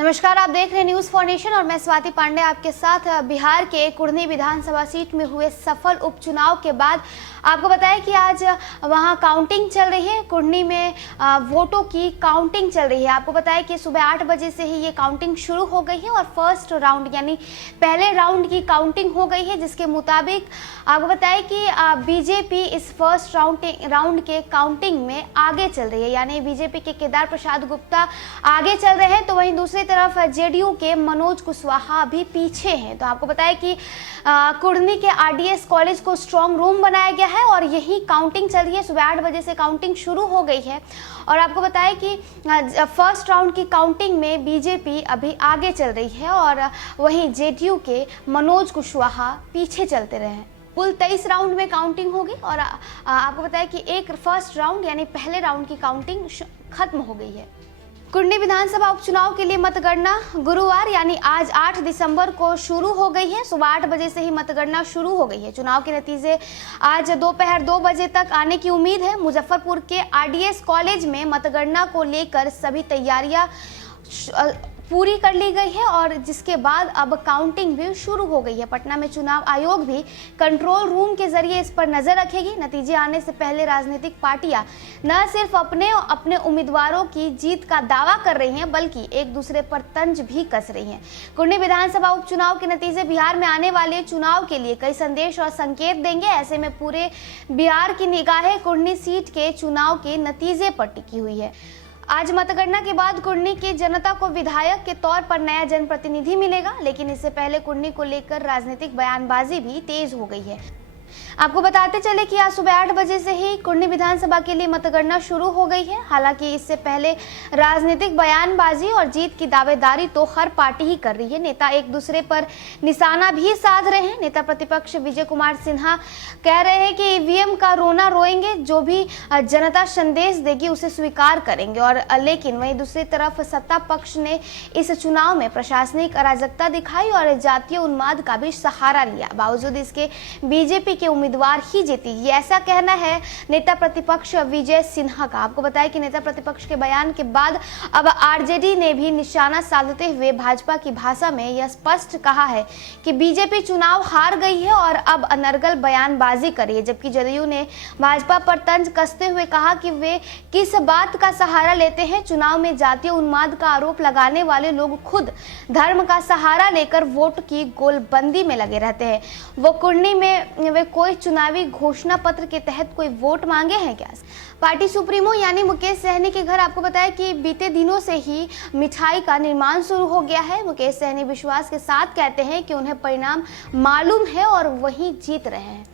नमस्कार, आप देख रहे हैं न्यूज फॉर नेशन और मैं स्वाति पांडे आपके साथ। बिहार के कुढ़नी विधानसभा सीट में हुए सफल उपचुनाव के बाद आपको बताएं कि आज वहां काउंटिंग चल रही है। कुढ़नी में वोटों की काउंटिंग चल रही है। आपको बताएं कि सुबह 8 बजे से ही ये काउंटिंग शुरू हो गई है और फर्स्ट राउंड यानी पहले राउंड की काउंटिंग हो गई है, जिसके मुताबिक आपको बताएं कि बीजेपी इस फर्स्ट राउंड के काउंटिंग में आगे चल रही है, यानी बीजेपी के केदार प्रसाद गुप्ता आगे चल रहे हैं, तो वहीं दूसरी तरफ जेडीयू के मनोज कुशवाहा भी पीछे हैं। तो आपको बताएं कि कुढ़नी के आरडीएस कॉलेज को स्ट्रांग रूम बनाया गया है और यही काउंटिंग चल रही है। सुबह 8 बजे से काउंटिंग शुरू हो गई है और आपको बताएं कि फर्स्ट राउंड की काउंटिंग में बीजेपी अभी आगे चल रही है और वहीं जेडीयू के मनोज कुशवाहा पीछे चलते रहे हैं। कुल 23 राउंड में काउंटिंग होगी और आपको बताएं कि एक फर्स्ट राउंड यानी पहले राउंड की काउंटिंग खत्म हो गई है। कुढ़नी विधानसभा उपचुनाव के लिए मतगणना गुरुवार यानी आज 8 दिसंबर को शुरू हो गई है। सुबह 8 बजे से ही मतगणना शुरू हो गई है। चुनाव के नतीजे आज दोपहर 2 बजे तक आने की उम्मीद है। मुजफ्फरपुर के आरडीएस कॉलेज में मतगणना को लेकर सभी तैयारियां पूरी कर ली गई है और जिसके बाद अब काउंटिंग भी शुरू हो गई है। पटना में चुनाव आयोग भी कंट्रोल रूम के जरिए इस पर नजर रखेगी। नतीजे आने से पहले राजनीतिक पार्टियां न सिर्फ अपने उम्मीदवारों की जीत का दावा कर रही हैं, बल्कि एक दूसरे पर तंज भी कस रही हैं। कुढ़नी विधानसभा उपचुनाव के नतीजे बिहार में आने वाले चुनाव के लिए कई संदेश और संकेत देंगे। ऐसे में पूरे बिहार की निगाहें कुढ़नी सीट के चुनाव के नतीजे पर टिकी हुई है। आज मतगणना के बाद कुढ़नी की जनता को विधायक के तौर पर नया जनप्रतिनिधि मिलेगा, लेकिन इससे पहले कुढ़नी को लेकर राजनीतिक बयानबाजी भी तेज हो गई है। आपको बताते चले कि आज सुबह 8 बजे से ही कुढ़नी विधानसभा के लिए मतगणना शुरू हो गई है। हालांकि इससे पहले राजनीतिक बयानबाजी और जीत की दावेदारी तो हर पार्टी ही कर रही है। नेता एक दूसरे पर निशाना भी साध रहे हैं। नेता प्रतिपक्ष विजय कुमार सिन्हा कह रहे हैं कि ईवीएम का रोना रोएंगे, जो भी जनता संदेश देगी उसे स्वीकार करेंगे। और लेकिन वहीं दूसरी तरफ सत्ता पक्ष ने इस चुनाव में प्रशासनिक अराजकता दिखाई और जातीय उन्माद का भी सहारा लिया। बावजूद इसके बीजेपी के उम्मीदवार ही जीती, ये ऐसा कहना है नेता प्रतिपक्ष विजय सिन्हा का। आपको बताएं कि नेता प्रतिपक्ष के बयान के बाद अब आरजेडी ने भी निशाना साधते हुए भाजपा की भाषा में यह स्पष्ट कहा है कि बीजेपी चुनाव हार गई है और अब अनर्गल बयानबाजी कर रही है, जबकि जदयू ने भाजपा पर तंज कसते हुए कहा कि वे किस बात का सहारा लेते हैं। चुनाव में जातीय उन्माद का आरोप लगाने वाले लोग खुद धर्म का सहारा लेकर वोट की गोलबंदी में लगे रहते हैं। वो कुढ़नी में वे कोई चुनावी घोषणा पत्र के तहत कोई वोट मांगे हैं क्या? पार्टी सुप्रीमो यानी मुकेश सहनी के घर आपको बताया कि बीते दिनों से ही मिठाई का निर्माण शुरू हो गया है। मुकेश सहनी विश्वास के साथ कहते हैं कि उन्हें परिणाम मालूम है और वही जीत रहे हैं।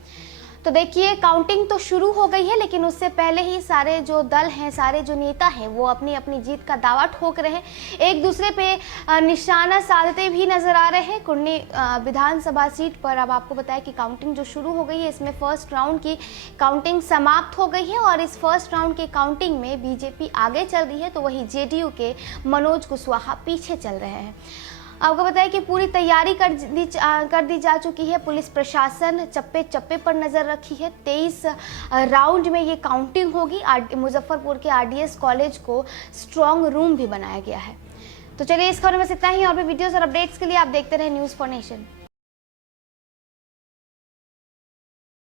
तो देखिए, काउंटिंग तो शुरू हो गई है, लेकिन उससे पहले ही सारे जो दल हैं, सारे जो नेता हैं, वो अपनी अपनी जीत का दावा ठोक रहे हैं, एक दूसरे पे निशाना साधते भी नजर आ रहे हैं। कुढ़नी विधानसभा सीट पर अब आपको बताया कि काउंटिंग जो शुरू हो गई है, इसमें फर्स्ट राउंड की काउंटिंग समाप्त हो गई है और इस फर्स्ट राउंड की काउंटिंग में बीजेपी आगे चल रही है, तो वहीं जेडीयू के मनोज कुशवाहा पीछे चल रहे हैं। आपको बताया कि पूरी तैयारी कर दी जा चुकी है। पुलिस प्रशासन चप्पे चप्पे पर नजर रखी है। 23 राउंड में ये काउंटिंग होगी। मुजफ्फरपुर के आरडीएस कॉलेज को स्ट्रांग रूम भी बनाया गया है। तो चलिए, इस खबर में इतना ही। और भी वीडियोस और अपडेट्स के लिए आप देखते रहे न्यूज फॉर नेशन।